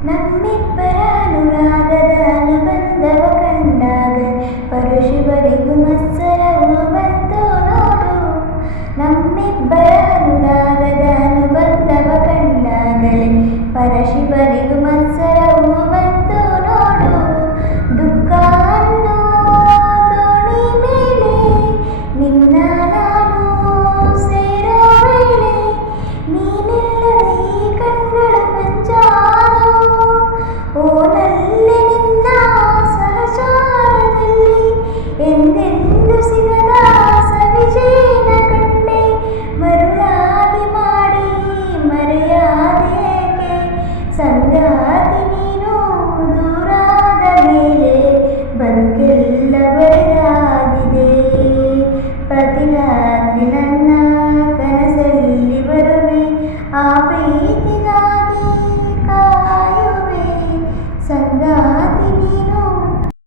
ನಮ್ಮಿಬ್ಬರ ಅನುರಾಗದ ಅನುಬಂಧವ ಕಂಡಾಗ ಪರಶಿವನಿಗೂ ಮತ್ಸರವು ಬಂತು ನೋಡು. ನಮ್ಮಿಬ್ಬರ ಅನುರಾಗದ ಅನುಬಂಧವ ಕಂಡಾಗಲೇ ಪರಶಿವನಿಗೂ ಮತ್ಸರವು ಬಂತು ನೋಡು. ದುಃಖ ಅನ್ನೋ ದೋಣಿ ಮೇಲೆ ನಿನ್ನ ನಾನು ಸೇರೋ ವೇಳೆ ನೀನಿಲ್ಲದೆ ಈ ಕಣ್ಗಳು ಮಂಜಾರು. ಓನಲ್ಲಿ ನಿನ್ನ ಸಹಚಾರದಲ್ಲಿ ಎಂದೆಂದು ಸಿಗದ ಸವಿಜೇನ ಕಂಡೆ. ಮರುಳಾಗಿ ಮಾಡಿ ಮರೆಯಾದೇಕೆ ಸಂಗಾತಿ